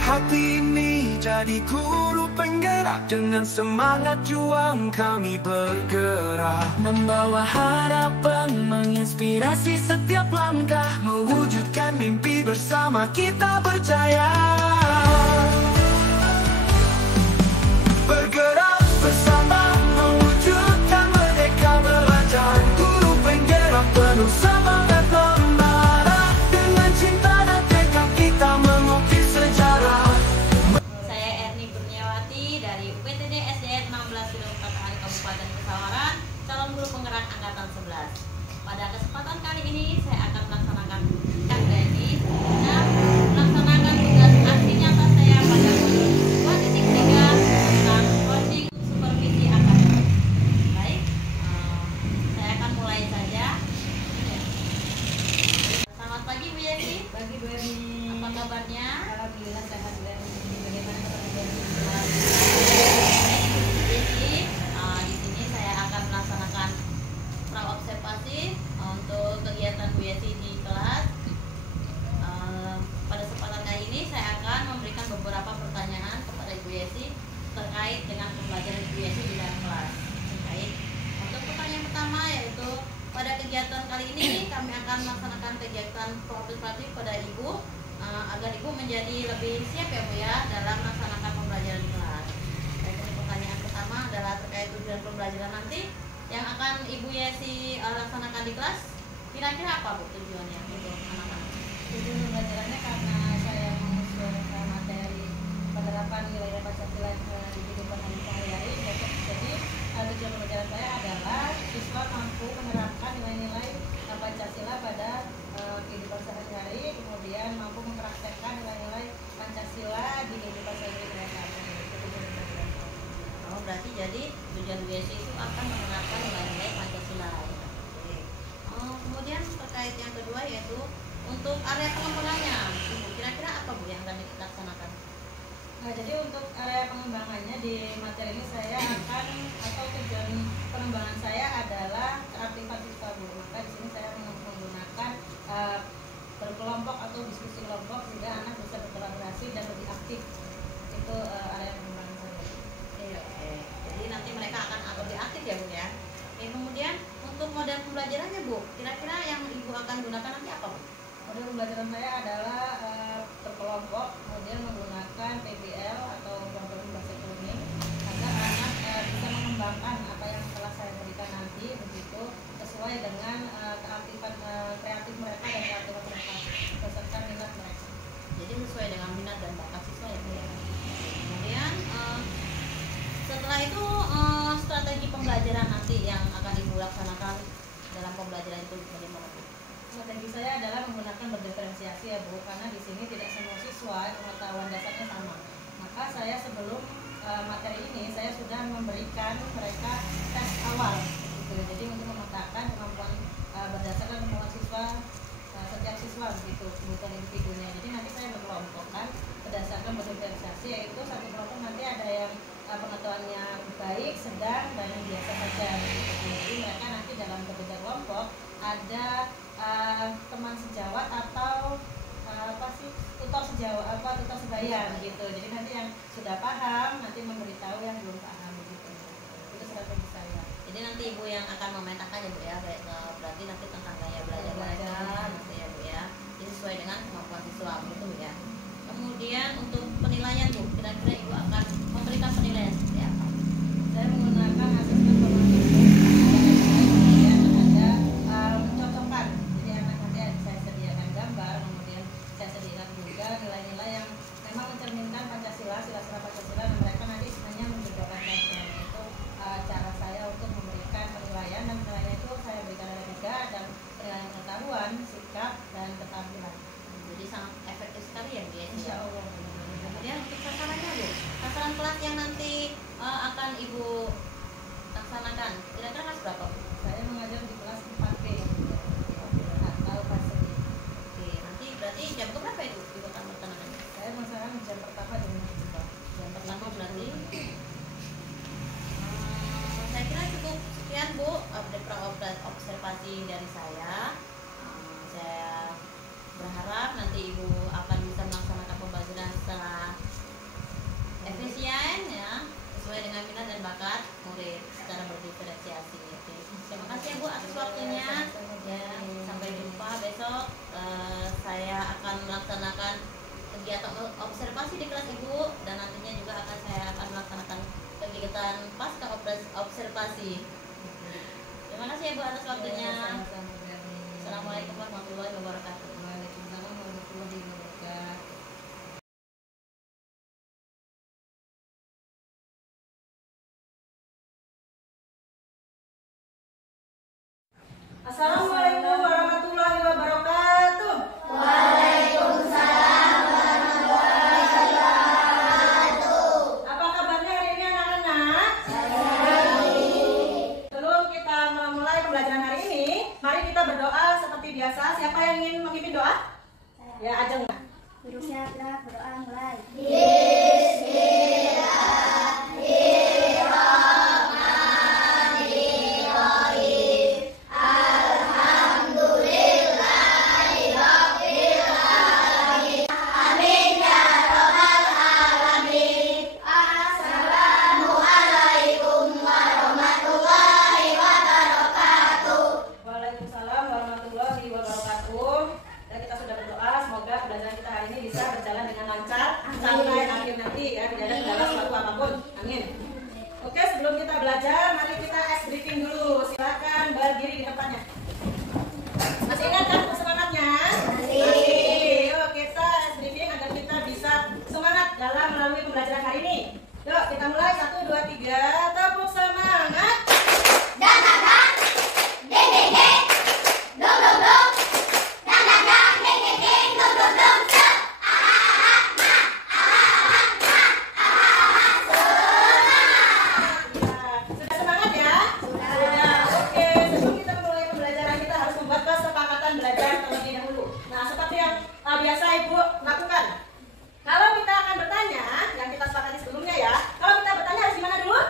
hati ini jadi guru penggerak. Dengan semangat juang kami bergerak, membawa harapan, menginspirasi setiap langkah, mewujudkan mimpi bersama kita percaya. Bergerak bersama, mewujudkan merdeka belajar. Guru penggerak penuh semangat membara, dengan cinta dan tekad kita mengukir sejarah. Saya Erni Kurniawati dari UPTD SDN 16 Gunung Patahari Kabupaten Pesawaran, calon guru penggerak angkatan 11. Pada kesempatan kali ini saya akan melaksanakan dan melaksanakan tugas aksi nyata saya pada modul 2.3 tentang coaching supervisi akademik. Baik, saya akan mulai saja. Selamat pagi Bu Yesi. Pagi Bu Erni. Apa kabarnya? Alhamdulillah sehat Bu Erni. Bagaimana kabar Bu Erni? Jadi di sini saya akan melaksanakan praobservasi untuk kegiatan Bu Yesi di kelas. Pada kesempatan kali ini saya akan memberikan beberapa pertanyaan kepada Ibu Yesi terkait dengan pembelajaran Ibu Yesi di dalam kelas. Terkait untuk pertanyaan pertama yaitu pada kegiatan kali ini kami akan melaksanakan kegiatan praobservasi pada Ibu agar Ibu menjadi lebih siap ya Bu ya dalam melaksanakan pembelajaran di kelas. Baik, untuk pertanyaan pertama adalah terkait tujuan pembelajaran nanti yang akan Ibu Yesi laksanakan di kelas. Kira-kira apa Bu tujuannya untuk anak-anak? Tujuan pembelajarannya karena saya mengusung materi penerapan nilai Pancasila di kehidupan sehari-hari. Jadi tujuan pembelajaran saya adalah siswa mampu menerapkan nilai-nilai Pancasila pada kehidupan sehari-hari, kemudian mampu mempraktekkan nilai-nilai Pancasila di kehidupan sehari-hari mereka. Oh, berarti jadi tujuan Bu Yesi itu akan menerapkan nilai-nilai Pancasila. Oke. Kemudian terkait yang kedua yaitu untuk area pengembangannya, kira-kira apa Bu yang akan dilaksanakan? Nah, jadi untuk area pengembangannya di materi ini saya akan atau tujuan pengembangan saya adalah keaktifan siswa Bu. Maka di sini saya menggunakan berkelompok atau diskusi kelompok sehingga anak bisa berkolaborasi dan lebih aktif. Itu area pengembangan saya. Oke. Jadi nanti mereka akan lebih aktif ya Bu ya. Oke, kemudian untuk model pembelajarannya Bu, kira-kira yang Ibu akan gunakan nanti apa Bu? Model pembelajaran saya adalah berkelompok, kemudian menggunakan PBL atau problem based learning agar anak bisa mengembangkan apa yang telah saya berikan nanti begitu sesuai dengan keaktifan kreatif mereka dan keaktifan mereka beserta minat mereka. Jadi sesuai dengan minat dan bakat siswa ya Bu ya. Kemudian setelah itu strategi pembelajaran nanti yang akan Ibu laksanakan dalam pembelajaran itu bagaimana Bu? Strategi saya adalah menggunakan berdiferensiasi ya Bu, karena di sini tidak semua siswa pengetahuan dasarnya sama. Maka saya sebelum materi ini saya sudah memberikan mereka tes awal, gitu. Jadi untuk memetakan kemampuan berdasarkan kemampuan siswa setiap siswa begitu, kebutuhan individunya. Jadi nanti saya berkelompokkan berdasarkan berdiferensiasi, yaitu satu kelompok nanti ada yang pengetahuannya baik, sedang, dan yang biasa saja. Gitu. Jadi mereka nanti dalam bekerja kelompok ada teman sejawat atau tutor sejawat tutor sebaya gitu. Jadi nanti yang sudah paham nanti memberitahu yang belum paham begitu. Itu strategi saya. Jadi nanti Ibu yang akan memetakan ya Bu ya, berarti nanti tentang gaya belajar mereka nanti ya Bu ya. Jadi sesuai dengan kemampuan siswa gitu ya. Kemudian untuk penilaian Bu, kira-kira Ibu akan memberikan penilaian seperti apa? Saya menggunakan asesmen formatif. Kemudian ada mencocokkan. Jadi anak nanti saya sediakan gambar, kemudian saya sediakan juga nilai-nilai yang memang mencerminkan Pancasila, sila-sila Pancasila, dan mereka nanti sebenarnya menjadikan kajian. Itu cara saya untuk memberikan penilaian, dan penilaian itu saya berikan ada 3, dan penilaian pengetahuan, sikap, dan keterampilan. Jadi sangat efektif sekali ya Bu ya. Insya Allah. Kemudian untuk sasarannya Bu, sasaran kelas yang nanti akan Ibu laksanakan, kira-kira kelas berapa Bu? Saya mengajar di kelas 4B atau fase B. Oke, nanti berarti jam berapa itu Ibu akan melaksanakan? Saya melaksanakan jam pertama jam 2. Jam pertama berarti saya kira cukup sekian Bu update observasi dari saya. Saya berharap nanti Ibu akan bisa melaksanakan pembelajaran secara efisien ya, sesuai dengan minat dan bakat murid secara berdiferensiasi. Oke. Terima kasih Bu atas waktunya. Ya, sampai jumpa besok. Saya akan melaksanakan kegiatan observasi di kelas Ibu, dan nantinya juga saya akan melaksanakan kegiatan pasca observasi. Terima kasih ya Bu atas waktunya. Assalamualaikum warahmatullahi wabarakatuh. Waalaikumsalam warahmatullahi wabarakatuh. Assalamualaikum warahmatullahi wabarakatuh. Waalaikumsalam warahmatullahi wabarakatuh. Apa kabarnya hari ini anak-anak? Sebelum kita memulai pembelajaran hari ini, mari kita berdoa seperti biasa. Siapa yang ingin memimpin doa? Ya, Ajeng. Guru siapa berdoa mulai. Waalaikumsalam warahmatullahi wabarakatuh. Dan kita sudah berdoa, semoga pembelajaran kita hari ini bisa berjalan dengan lancar sampai akhir nanti ya, tidak ada kendala suatu apapun. Amin. Oke, sebelum kita belajar, mari kita ice briefing dulu. Silakan berdiri di depannya. Masih ingat kan semangatnya? Masih. Yuk kita ice briefing agar kita bisa semangat dalam melalui pembelajaran hari ini. Yuk kita mulai 1, 2, 3. Tepuk semangat. Sudah semangat ya? Sudah. Oke, sebelum kita memulai pembelajaran kita harus membuat kesepakatan belajar terlebih dahulu. Nah, seperti yang biasa Ibu lakukan. Kalau kita akan bertanya, yang kita sepakati sebelumnya ya. Kalau kita bertanya harus gimana dulu?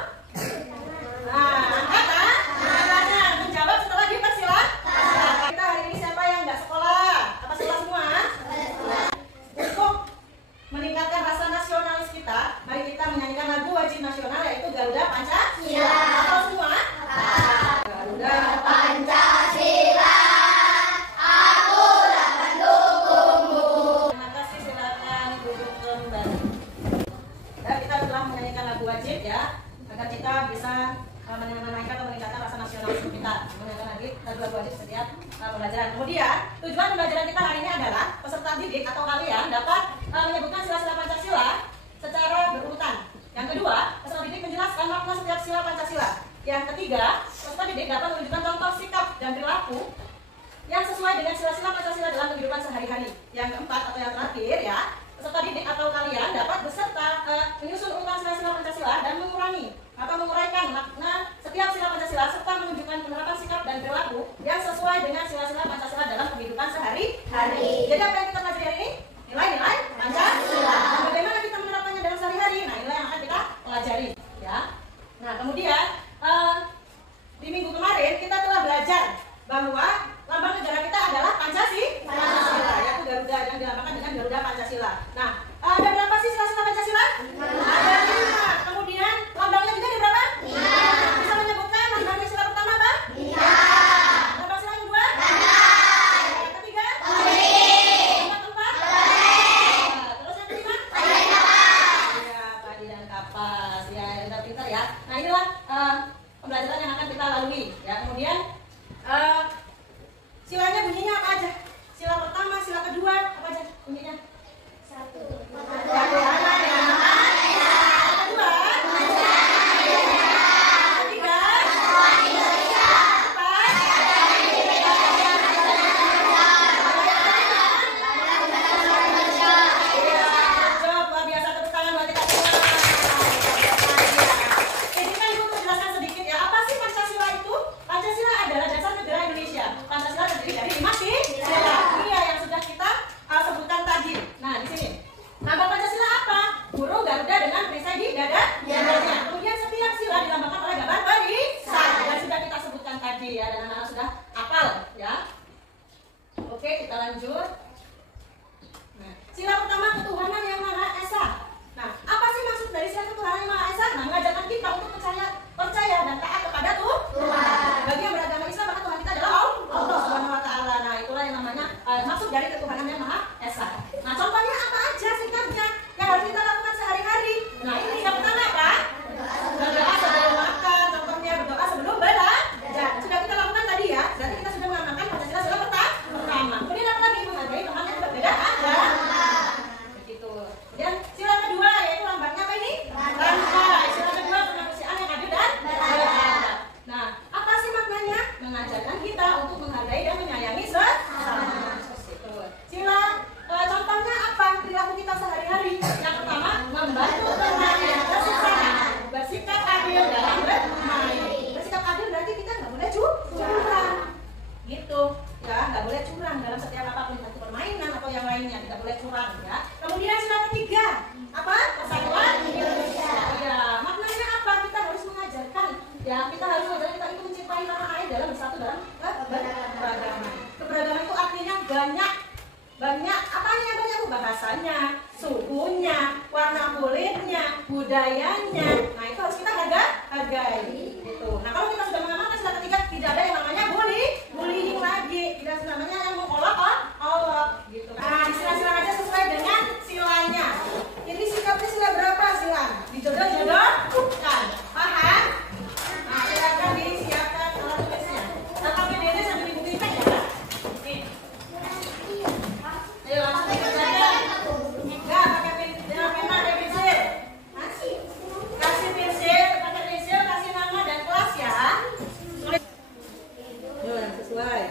Nah, angkat tangannya, menjawab setelah dipersilakan. Kita hari ini siapa yang nggak sekolah? Apa sekolah semua? Untuk meningkatkan rasa nasionalis kita, mari kita menyanyikan lagu wajib nasional yaitu Garuda Pancasila. Apa semua? Garuda Pancasila, aku dapat dukungmu. Terima kasih, silakan duduk kembali. Dan kita telah menyanyikan lagu wajib ya, agar kita bisa menaikkan atau meningkatkan rasa nasionalisme kita. Menyanyikan lagi lagu wajib setiap pembelajaran. Kemudian tujuan pembelajaran kita hari ini adalah peserta didik atau kalian dapat menyebutkan sila-sila Pancasila secara berurutan. Yang kedua, peserta didik menjelaskan makna setiap sila Pancasila. Yang ketiga, peserta didik dapat menunjukkan contoh sikap dan perilaku yang sesuai dengan sila-sila Pancasila dalam kehidupan sehari-hari. Yang keempat atau yang terakhir ya, peserta didik atau kalian dapat beserta menyusun urutan sila-sila Pancasila dan mengurangi atau menguraikan makna setiap sila Pancasila serta menunjukkan penerapan sikap dan perilaku yang sesuai dengan sila-sila Pancasila dalam kehidupan sehari-hari. Jadi apa yang kita pelajari hari ini? Nilai-nilai Pancasila. Nah, bagaimana kita menerapkannya dalam sehari-hari? Nah, inilah yang akan kita pelajari ya. Nah, kemudian di minggu kemarin kita telah belajar bahwa lambang negara kita adalah Pancasila, yaitu Garuda yang dilambangkan dengan Garuda Pancasila. Nah, ada berapa sih sila-sila Pancasila? Ada 5. Kemudian lambangnya juga ada berapa? Bisa menyebutkan lambang sila pertama apa? Lambang sila yang kedua? Yang ketiga? Yang keempat? Terus yang kelima? Ya, padi dan kapas. Ya, udah pintar ya. Nah, inilah pembelajaran yang akan kita lalui ya. Kemudian silanya bunyinya apa aja? Sila pertama, sila kedua, apa aja bunyinya? Satu. Yang pertama ya. lainnya, tidak boleh curang ya. Kemudian sila ketiga, apa? Persatuan Indonesia. Ya, maknanya apa? Kita harus mengajarkan ya, kita harus mengajarkan kita itu mencintai tanah air dalam bersatu dalam keberagaman. Keberagaman itu artinya banyak apanya banyak, bahasanya, sukunya, warna kulitnya, budayanya. Nah itu harus kita hargai gitu. Nah kalau kita sudah mengamalkan sila ketiga, tidak ada yang namanya bullying lagi, tidak namanya yang mengolok gitu. Nah sila-sila aja sesuai dengan silanya. Ini sikapnya sila berapa sila? Dijodoh-jodohkan, paham? Nah silakan disiapkan alat tulisnya. Tetap PDD sambil dibuktikan ya. Nih. Ayo langsung saja. Enggak pakai pena, pakai pensil. Kasih pensil, pakai pensil, kasih nama dan kelas ya. Nah, sesuai.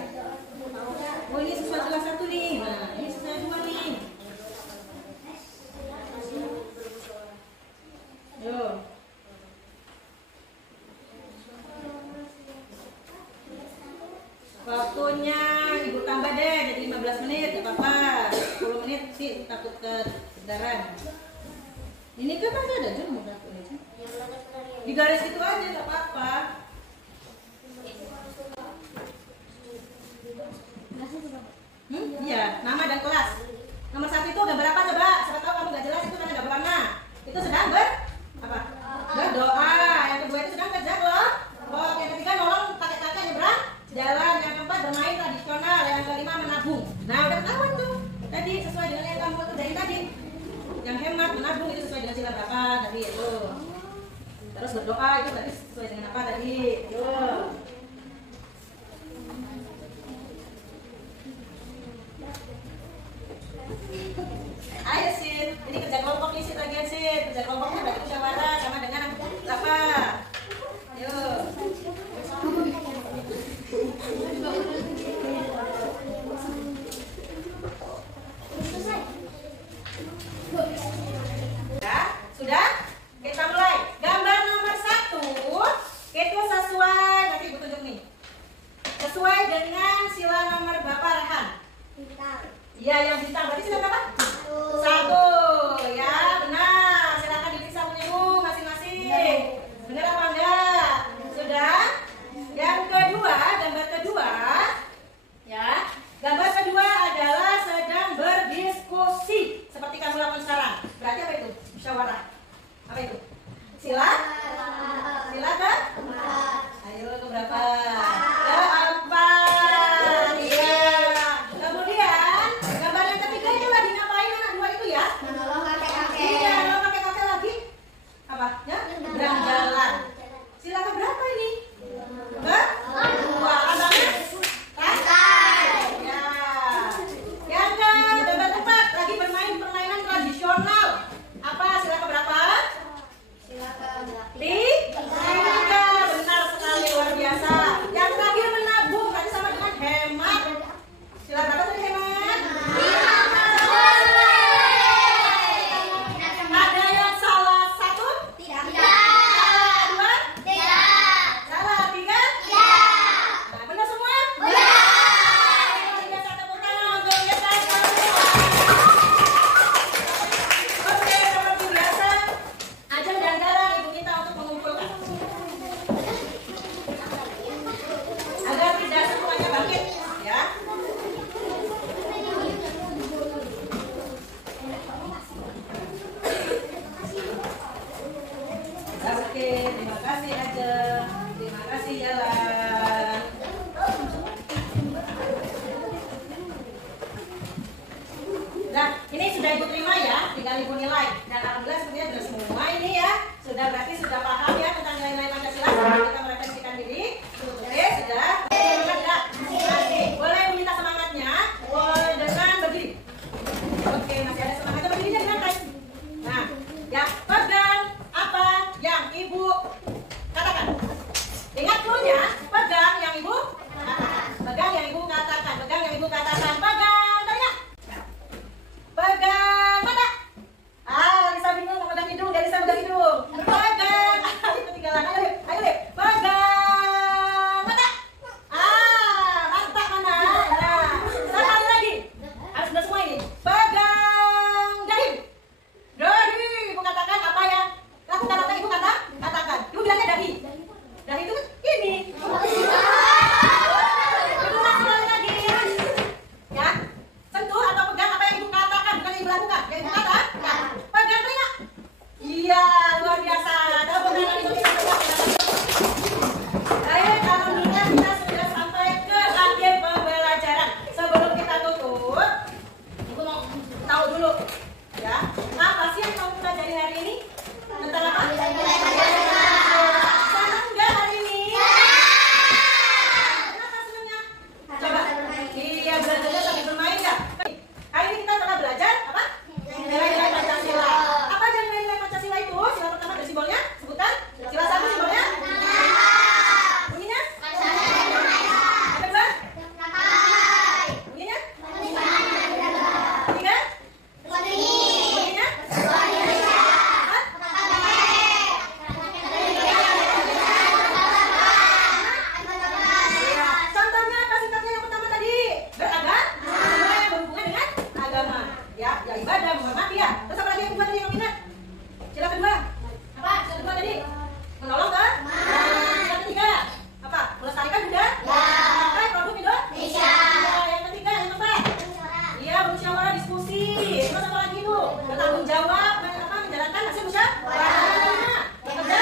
Oh ini sesuai kelas 1 nih. Nah ini sesuai 2 nih. Yo. Waktunya ibu tambah deh jadi 15 menit, gak apa-apa. 10 menit sih takut kedengaran. Ini kan masih ada jam mau ini sih. Di garis itu aja gak apa-apa. Iya, nama dan kelas. Nomor 1 itu gambar apa coba? Siapa tahu kamu gak jelas itu karena gak berwarna. Itu sedang berdoa. Yang kedua itu sedang kerja loh. Yang ketiga nolong pakai kakak nyebrang jalan. Yang keempat bermain tradisional. Yang kelima menabung. Nah udah ketahuan tuh. Tadi sesuai dengan yang kamu kerjain tadi. Yang hemat menabung itu sesuai dengan sila berapa tadi itu. Terus berdoa itu berarti sesuai dengan apa tadi? Tuh. Ayo Sid, ini kerja kelompok nih Sid bagian Sid. Kerja kelompoknya bagi musyawarah sama dengan apa? Ayo. Sudah? Kita mulai. Gambar nomor 1 itu sesuai, nanti ibu tunjuk nih. Sesuai dengan sila nomor Bapak Rehan. Iya yang bintang, berarti sila berapa? 1. Ya benar, silakan diperiksa punya masing-masing. Benar apa enggak? Sudah? Yang kedua, gambar kedua ya. Gambar kedua adalah sedang berdiskusi seperti kamu lakukan sekarang. Berarti apa itu? Musyawarah. Apa itu? Sila ke? Ayo ke berapa? Keempat. Iya. Kemudian gambar yang ketiga itu lagi ngapain anak dua itu ya? Menolong kakek-kakek. Iya, menolong kakek-kakek lagi. Apa? Ya? Berjalan. Sila ke berapa ini? Kedua. Abangnya? Ya. Yang gambar 4 lagi bermain permainan tradisional. Apa sila ke berapa? Tiga. Benar sekali, luar biasa. Yang terakhir menabung, tadi sama dengan hemat. Sila berapa tadi hemat? Ada yang salah 1? Tidak. Salah 2? Tidak. Salah 3? Iya. Nah, benar semua? Benar. Luar biasa, tepuk tangan untuk biasa. Oke, seperti biasa. Ajeng dan Garang ibu minta untuk mengumpulkan agar tidak semuanya bangkit ya. Oke, terima kasih Ajeng. Terima kasih Jalan. Nah, ini sudah ibu terima ya, tinggal ibu nilai. Dan alhamdulillah sebenarnya sudah semua ini ya. Sudah berarti sudah paham ya tentang nilai-nilai Pancasila. Sebelum kita merefleksikan diri. Oke, sudah. Semangat. Masih. Boleh minta semangatnya. Boleh dengan berdiri. Oke, masih ada semangatnya berdirinya dengan baik. Nah, ya pegang apa yang ibu katakan. Ingat cluenya, pegang yang ibu katakan. Pegang yang ibu katakan. Pegang yang ibu katakan. Pegang tanya. Pegang mata. Bisa bingung mau pegang hidung, gak bisa pegang hidung. Pegang. Ketinggalan. Ayo, Lip. Pegang. tahu dulu ya. Apa sih yang kamu pelajari hari ini? Tentang apa? Senang nggak hari ini? Kenapa senangnya? Coba. Iya, belajarnya sambil bermain nggak? Hari ini kita telah belajar apa? Nilai-nilai Pancasila. Apa aja nilai-nilai Pancasila itu? Sila pertama dari simbolnya, sebutkan. Sila satu simbolnya. Bunyinya? Apa dua? Bunyinya? Tiga? Bunyinya? Empat? Iya. Contohnya apa singkatnya yang pertama tadi? Beragama. Semua yang berhubungan dengan agama. Ya ibadah, menghormati ya. Terus apa lagi yang kedua tadi yang kamu ingat? Sila kedua. Apa? Sila kedua tadi? Menolong kan? Sila ketiga? Apa? Melestarikan budaya? Memakai produk Indonesia. Ya, yang ketiga, yang keempat? Iya, musyawarah diskusi. Terus apa lagi itu? Bertanggung jawab, menjalankan hasil musyawarah. Bekerja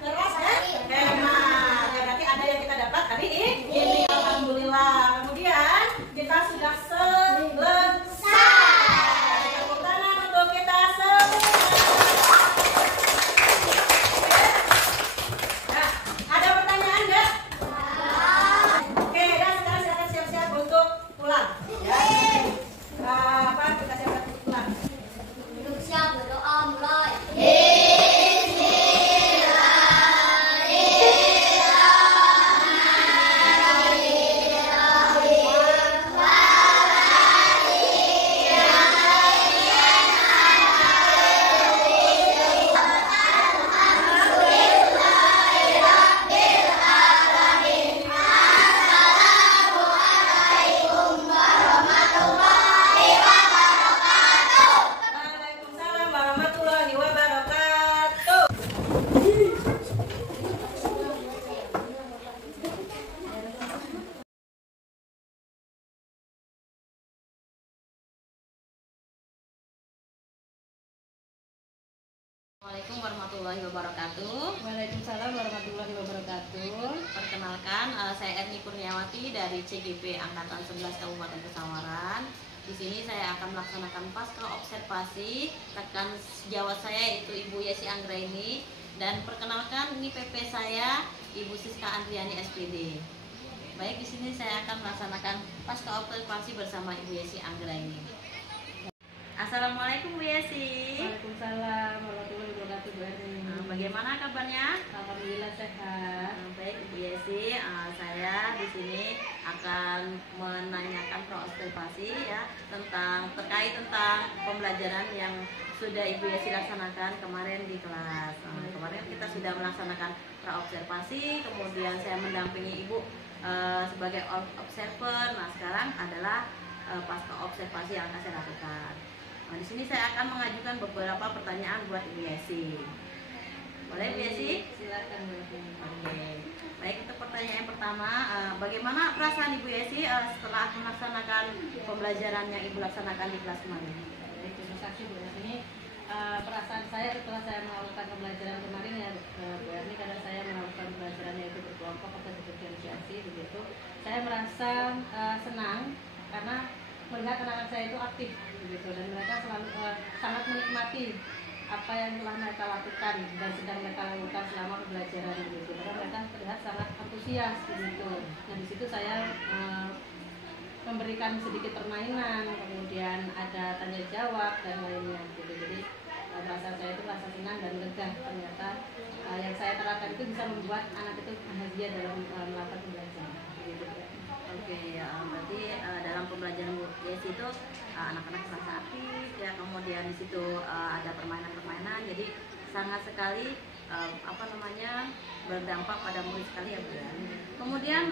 keras dan hemat. Ya, berarti ada yang kita dapat hari ini. Alhamdulillah. Kemudian kita sudah selesai. Tepuk tangan untuk kita semua. Nah, ada pertanyaan nggak? Oke, dan sekarang silakan siap-siap untuk pulang. Ya. Apa kita siap-siap untuk pulang? Duduk siap, berdoa mulai. Waalaikumsalam warahmatullahi wabarakatuh. Assalamualaikum warahmatullahi wabarakatuh. Waalaikumsalam warahmatullahi wabarakatuh. Perkenalkan, saya Erni Kurniawati dari CGP Angkatan 11 Kabupaten Pesawaran. Di sini saya akan melaksanakan pasca observasi. Rekan sejawat saya yaitu Ibu Yesi Anggraini, dan perkenalkan ini PP saya Ibu Siska Andriani SPD. Baik, di sini saya akan melaksanakan pasca observasi bersama Ibu Yesi Anggraini. Assalamualaikum Bu Yesi. Waalaikumsalam warahmatullahi wabarakatuh, Bu Erni. Bagaimana kabarnya? Alhamdulillah sehat. Baik Ibu Yesi, saya di sini akan menanyakan observasi ya terkait tentang pembelajaran yang sudah Ibu Yesi laksanakan kemarin di kelas. Kemarin kita sudah melaksanakan observasi, kemudian saya mendampingi Ibu sebagai observer. Nah, sekarang adalah pasca observasi yang akan saya lakukan. Nah, di sini saya akan mengajukan beberapa pertanyaan buat Ibu Yesi. Boleh Bu Yesi? Silakan Bu Erni. Oke. Baik, untuk pertanyaan yang pertama, bagaimana perasaan Ibu Yesi setelah melaksanakan pembelajaran yang Ibu laksanakan di kelas kemarin? Baik, terima kasih Bu Erni. Perasaan saya setelah saya melakukan pembelajaran kemarin ya Bu Erni, karena saya melakukan pembelajaran yaitu berkelompok atau diferensiasi begitu, saya merasa senang karena melihat anak-anak saya itu aktif begitu, dan mereka selalu sangat menikmati apa yang telah mereka lakukan dan sedang mereka lakukan selama pembelajaran begitu. Karena mereka terlihat sangat antusias begitu. Nah, di situ saya memberikan sedikit permainan, kemudian ada tanya jawab dan lainnya gitu. Jadi rasa saya itu rasa senang dan lega, ternyata yang saya terapkan itu bisa membuat anak itu bahagia dalam melakukan pembelajaran gitu. Oke, berarti dalam pembelajaran Bu Yesi itu anak-anak merasa aktif ya, kemudian di situ ada permainan-permainan, jadi sangat sekali berdampak pada murid sekali ya Bu ya. Kemudian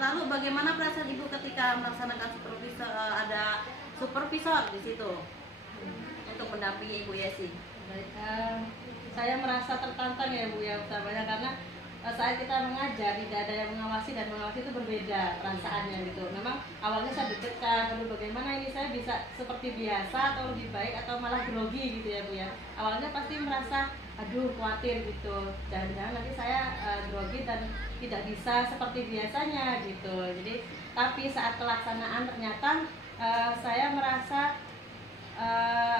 lalu bagaimana perasaan Ibu ketika melaksanakan ada supervisor di situ untuk mendampingi Ibu Yesi? Baik, saya merasa tertantang ya Bu ya, utamanya karena saat kita mengajar tidak ada yang mengawasi, dan mengawasi itu berbeda perasaannya gitu. Memang awalnya saya deg-degan, aduh bagaimana ini saya bisa seperti biasa atau lebih baik atau malah grogi gitu ya Bu ya. Awalnya pasti merasa aduh khawatir gitu, jangan-jangan nanti saya grogi dan tidak bisa seperti biasanya gitu. Jadi tapi saat pelaksanaan ternyata saya merasa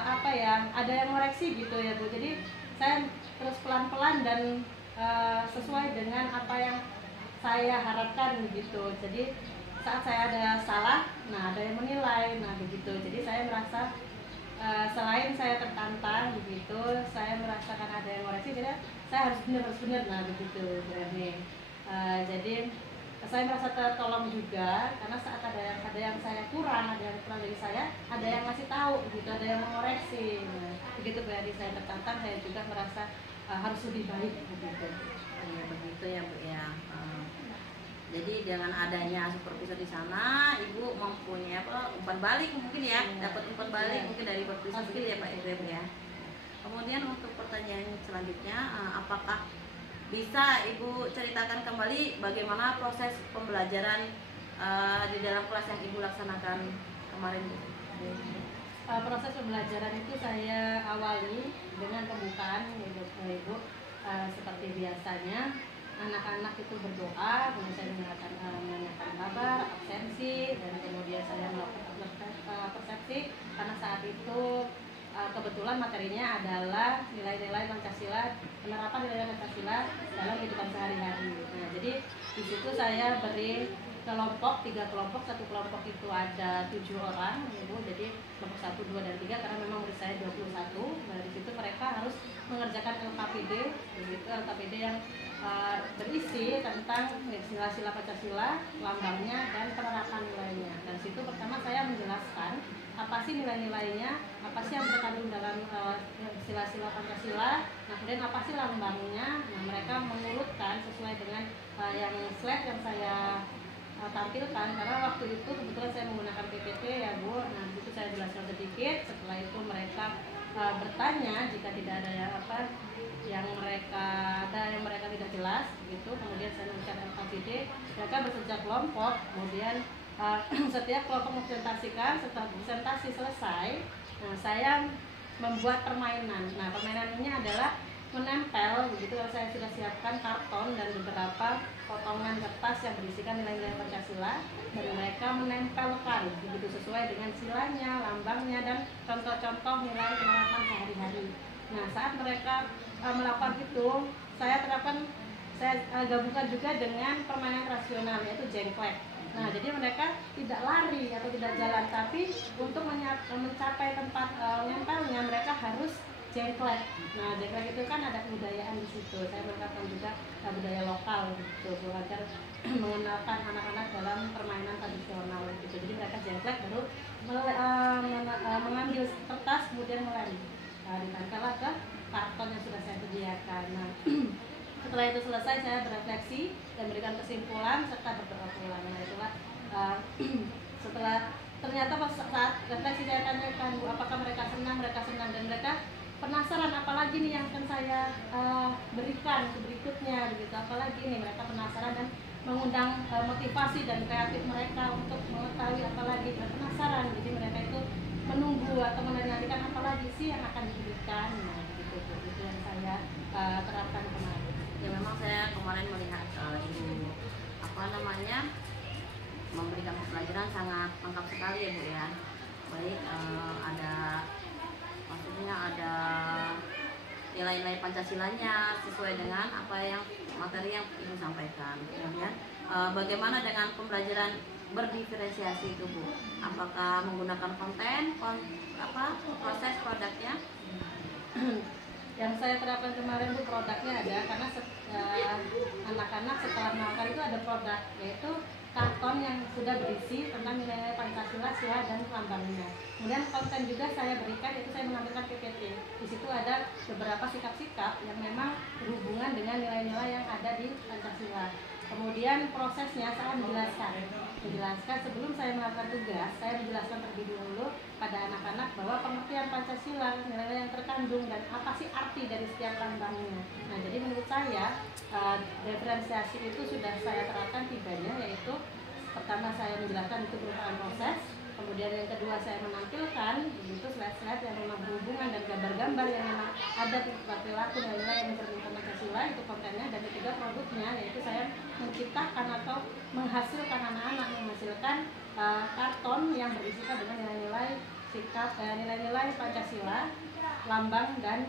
apa ya, ada yang koreksi gitu ya Bu. Jadi saya terus pelan-pelan dan sesuai dengan apa yang saya harapkan gitu. Jadi saat saya ada salah, nah ada yang menilai, nah begitu. Jadi saya merasa selain saya tertantang begitu, saya merasakan ada yang koreksi, jadi saya harus benar, nah begitu berarti. Jadi saya merasa tertolong juga karena saat ada yang saya kurang, ada yang kurang dari saya, ada yang ngasih tahu gitu, ada yang mengoreksi. Nah, begitu berarti saya tertantang, saya juga merasa harus lebih baik begitu. Ya, begitu ya Bu ya. Jadi dengan adanya supervisor di sana, Ibu mempunyai umpan balik mungkin ya, dapat umpan balik mungkin dari supervisor begitu ya Pak Ibu ya. Kemudian untuk pertanyaan selanjutnya, apakah bisa Ibu ceritakan kembali bagaimana proses pembelajaran di dalam kelas yang Ibu laksanakan kemarin Bu? Proses pembelajaran itu saya awali dengan pembukaan Ibu, seperti biasanya. Anak-anak itu berdoa, kemudian saya menanyakan kabar, absensi, dan kemudian saya melakukan persepsi karena saat itu kebetulan materinya adalah nilai-nilai Pancasila, penerapan nilai Pancasila dalam kehidupan sehari-hari. Nah, jadi di situ saya beri kelompok, 3 kelompok, satu kelompok itu ada 7 orang, Ibu, jadi kelompok 1, 2, dan 3 karena memang murid saya 21. Nah, di situ mereka harus mengerjakan LKPD, begitu LKPD yang berisi tentang sila-sila Pancasila, lambangnya, dan penerapan nilainya. Dan situ pertama saya menjelaskan apa sih nilai-nilainya, apa sih yang terkandung dalam sila-sila Pancasila, nah kemudian apa sih lambangnya. Nah, mereka mengurutkan sesuai dengan yang slide yang saya tampilkan, karena waktu itu kebetulan saya menggunakan PPT ya Bu. Nah, itu saya jelaskan sedikit. Setelah itu mereka bertanya jika tidak ada yang mereka tidak jelas gitu. Kemudian saya memberikan LKPD, mereka bekerja kelompok, kemudian setiap kelompok mempresentasikan. Setelah presentasi selesai, nah saya membuat permainan. Nah, permainan ini adalah menempel begitu. Saya sudah siapkan karton dan beberapa potongan kertas yang berisikan nilai-nilai Pancasila, dan mereka menempelkan begitu sesuai dengan silanya, lambangnya, dan contoh-contoh nilai penerapan sehari-hari. Nah, saat mereka melakukan itu, saya gabungkan juga dengan permainan rasional, yaitu jengklek. Nah, jadi mereka tidak lari atau tidak jalan, tapi untuk mencapai tempat nempelnya mereka harus jengklek. Nah, jengklek itu kan ada kebudayaan di situ. Saya menerapkan juga budaya lokal gitu, agar mengenalkan anak-anak dalam permainan tradisional gitu. Jadi mereka jengklek baru mengambil kertas kemudian melem. Ditempellah ke karton yang sudah saya sediakan. Nah, setelah itu selesai, saya berefleksi dan berikan kesimpulan serta berdoa pulang. Nah, itulah setelah ternyata saat refleksi saya tanyakan, Bu, apakah mereka senang dan mereka penasaran apalagi nih yang akan saya berikan berikutnya begitu. Apalagi nih mereka penasaran dan mengundang motivasi dan kreatif mereka untuk mengetahui apalagi, dan penasaran. Jadi mereka itu menunggu atau menanyakan apalagi sih yang akan diberikan. Nah, begitu itu yang saya terapkan kemarin. Ya, memang saya kemarin melihat Ibu memberikan pembelajaran sangat lengkap sekali ya Bu ya. Baik, ada nilai-nilai Pancasilanya sesuai dengan apa yang materi yang Ibu sampaikan. Kemudian bagaimana dengan pembelajaran berdiferensiasi itu Bu? Apakah menggunakan proses produknya? Yang saya terapkan kemarin Bu, produknya ada, karena anak-anak setelah melakukan itu ada produk, yaitu karton yang sudah berisi tentang nilai Pancasila, sila, dan lambangnya. Kemudian konten juga saya berikan, yaitu saya mengampilkan PPT. Di situ ada beberapa sikap-sikap yang memang berhubungan dengan nilai-nilai yang ada di Pancasila. Kemudian prosesnya saya menjelaskan sebelum saya melakukan tugas, saya menjelaskan terlebih dahulu pada anak-anak bahwa pengertian Pancasila, nilai-nilai yang terkandung, dan apa sih arti dari setiap lambangnya. Nah, jadi menurut saya diferensiasi itu sudah saya terapkan tiganya, yaitu pertama saya menjelaskan itu merupakan proses, kemudian yang kedua saya menampilkan begitu slide-slide yang memang berhubungan dan gambar-gambar yang memang ada di perilaku nilai-nilai yang mencerminkan Pancasila, itu kontennya, dan ketiga produknya, yaitu saya menciptakan atau menghasilkan anak-anak menghasilkan karton yang berisikan dengan nilai-nilai sikap nilai-nilai Pancasila, lambang dan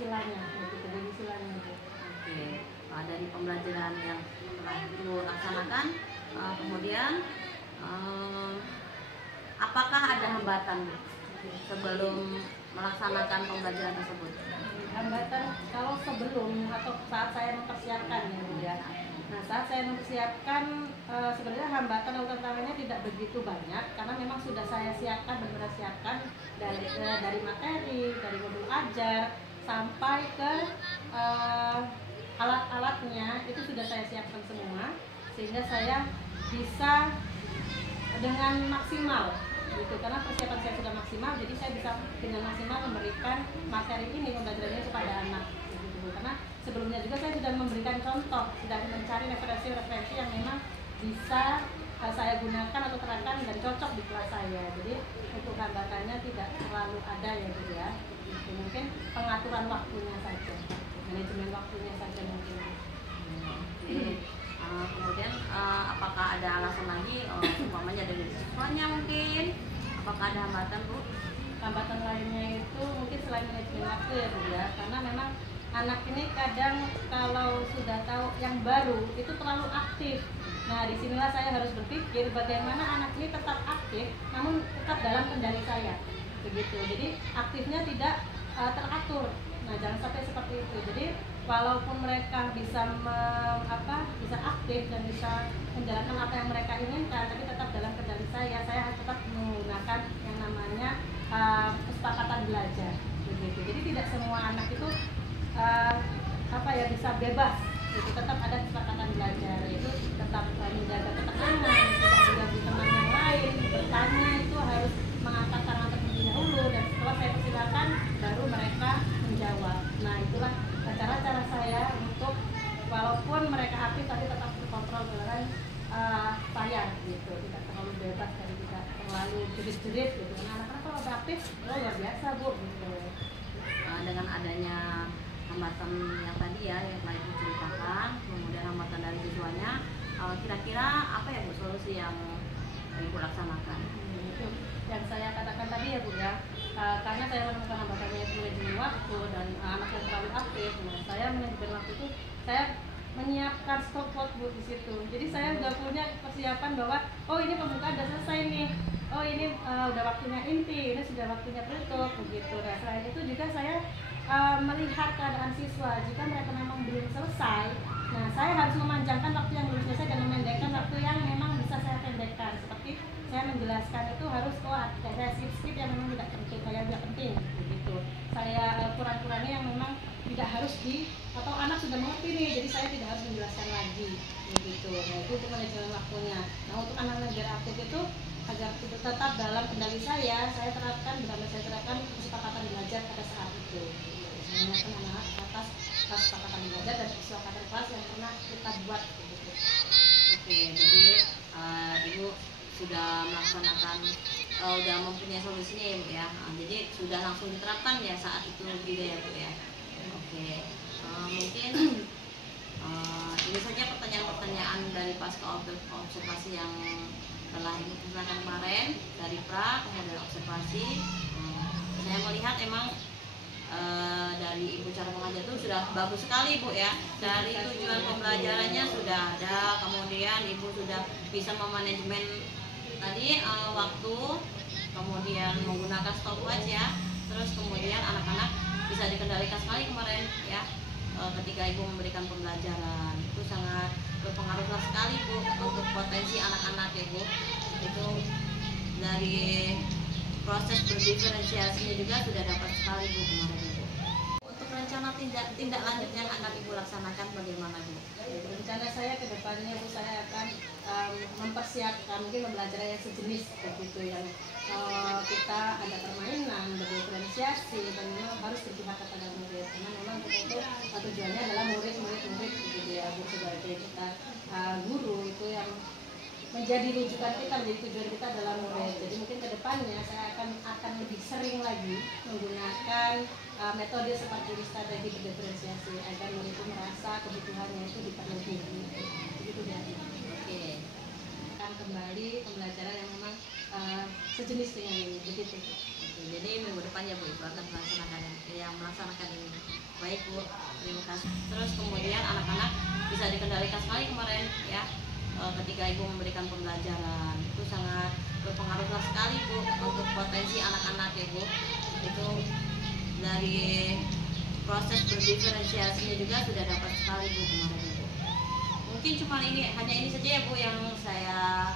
silanya, jadi silanya Bu. Oke, dari pembelajaran yang telah Ibu laksanakan, kemudian apakah ada hambatan Bu sebelum melaksanakan pembelajaran tersebut? Hambatan kalau sebelum atau saat saya mempersiapkan ya Bu ya. Nah, saat saya mempersiapkan sebenarnya hambatan atau tantangannya tidak begitu banyak karena memang sudah saya siapkan, benar-benar siapkan dari materi, dari modul ajar sampai ke alat-alatnya itu sudah saya siapkan semua sehingga saya bisa dengan maksimal gitu, karena persiapan saya sudah maksimal, jadi saya bisa dengan maksimal memberikan materi ini, pembelajarannya kepada anak gitu. Karena sebelumnya juga saya sudah memberikan contoh, sudah mencari referensi-referensi yang memang bisa saya gunakan atau terapkan dan cocok di kelas saya. Jadi untuk hambatannya tidak terlalu ada ya Bu ya. Gitu. Mungkin pengaturan waktunya saja, manajemen waktunya saja mungkin. Kemudian apakah ada alasan lagi, umpamanya dari siswanya mungkin, apakah ada hambatan Bu? Hambatan lainnya itu mungkin selain manajemen waktu ya Bu ya, karena memang anak ini kadang kalau sudah tahu yang baru itu terlalu aktif. Nah disinilah saya harus berpikir bagaimana anak ini tetap aktif namun tetap dalam kendali saya begitu. Jadi aktifnya tidak teratur. Nah jangan sampai seperti itu. Jadi walaupun mereka bisa bisa aktif dan bisa menjalankan apa yang mereka inginkan, tapi tetap dalam kendali saya harus tetap menggunakan yang namanya kesepakatan belajar begitu. Jadi tidak semua anak itu bisa bebas gitu, tetap ada kesepakatan belajar, itu tetap menjaga ketenangan, tidak mengganggu teman yang lain, bertanya itu harus mengangkat tangan terlebih dahulu dan setelah saya persilakan baru mereka menjawab. Nah itulah cara-cara saya untuk walaupun mereka aktif tapi tetap terkontrol dengan saya gitu, tidak terlalu bebas dan tidak terlalu jerit-jerit gitu. Nah anak-anak kalau udah aktif luar biasa Bu gitu. Dengan adanya hambatan yang tadi ya yang telah Ibu ceritakan, kemudian hambatan dari siswanya, kira-kira apa ya Bu solusi yang Ibu laksanakan? Itu yang saya katakan tadi ya Bu ya, karena saya menemukan hambatannya itu manajemen waktu dan anak yang terlalu aktif. Nah, saya manajemen waktu itu saya menyiapkan stopwatch Bu di situ. Jadi saya udah punya persiapan bahwa oh ini pembukaan udah selesai nih, oh ini udah waktunya inti, ini sudah waktunya tutup begitu. Nah selain itu juga saya melihat keadaan siswa, jika mereka memang belum selesai, nah saya harus memanjangkan waktu yang belum selesai dan memendekkan waktu yang memang bisa saya pendekkan. Seperti saya menjelaskan itu harus ada skip yang memang tidak penting, kayak tidak penting begitu. Saya kurang-kurangi yang memang tidak harus atau anak sudah mengerti nih, jadi saya tidak harus menjelaskan lagi begitu. Nah itu untuk manajemen waktunya. Nah untuk anak-anak biar aktif itu agar tetap dalam kendali saya terapkan kesepakatan belajar pada saat itu. Mengingatkan anak-anak atas kesepakatan belajar dan kesepakatan kelas yang pernah kita buat begitu. Oke, jadi Ibu sudah melaksanakan, udah mempunyai solusinya ya Bu ya. Jadi sudah langsung diterapkan ya saat itu juga ya Bu ya. Oke, mungkin ini saja pertanyaan-pertanyaan dari pasca observasi yang telah Ibu presentasikan kemarin dari pra kemudian observasi. Saya melihat emang dari Ibu cara mengajar itu sudah bagus sekali Bu ya. Dari tujuan pembelajarannya sudah ada, kemudian Ibu sudah bisa memanajemen tadi waktu, kemudian menggunakan stopwatch ya. Terus kemudian anak-anak bisa dikendalikan sekali kemarin ya. Ketika Ibu memberikan pembelajaran itu sangat berpengaruh sekali Bu untuk potensi anak-anak ya Bu. Itu dari proses berdiferensiasinya juga sudah dapat sekali Bu kemarin Bu. Untuk rencana tindak lanjut yang akan Ibu laksanakan bagaimana Bu? Rencana saya ke depannya Bu, saya akan mempersiapkan mungkin pembelajaran yang sejenis begitu, yang kita ada permainan, berdiferensiasi dan memang harus berpihak kepada murid, karena memang kita itu tujuannya adalah murid begitu ya Bu, sebagai kita guru itu yang menjadi rujukan kita, menjadi tujuan kita adalah murid. Jadi mungkin ke depannya saya akan lebih sering lagi menggunakan metode seperti strategi berdiferensiasi agar murid itu merasa kebutuhannya itu dipenuhi. Begitu ya. Oke. Akan kembali pembelajaran yang memang sejenis dengan ini begitu. Oke, jadi minggu depan ya Bu Ibu akan melaksanakan ini. Baik Bu, terima kasih. Terus kemudian anak-anak bisa dikendalikan sekali kemarin ya, ketika Ibu memberikan pembelajaran itu sangat berpengaruh sekali Bu untuk potensi anak-anak ya Bu. Itu dari proses berdiferensiasinya juga sudah dapat sekali Bu kemarin Bu. Mungkin cuma hanya ini saja ya Bu yang saya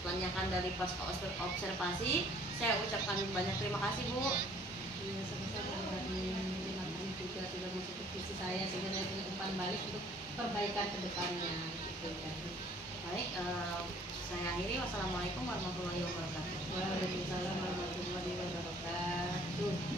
tanyakan dari pasca observasi. Saya ucapkan banyak terima kasih Bu. Ya, sama-sama. Terima kasih juga sudah masuk ke visi saya sehingga saya punya umpan balik untuk perbaikan ke depannya gitu ya. Baik, saya akhiri. Wassalamualaikum warahmatullahi wabarakatuh. Waalaikumsalam warahmatullahi wabarakatuh.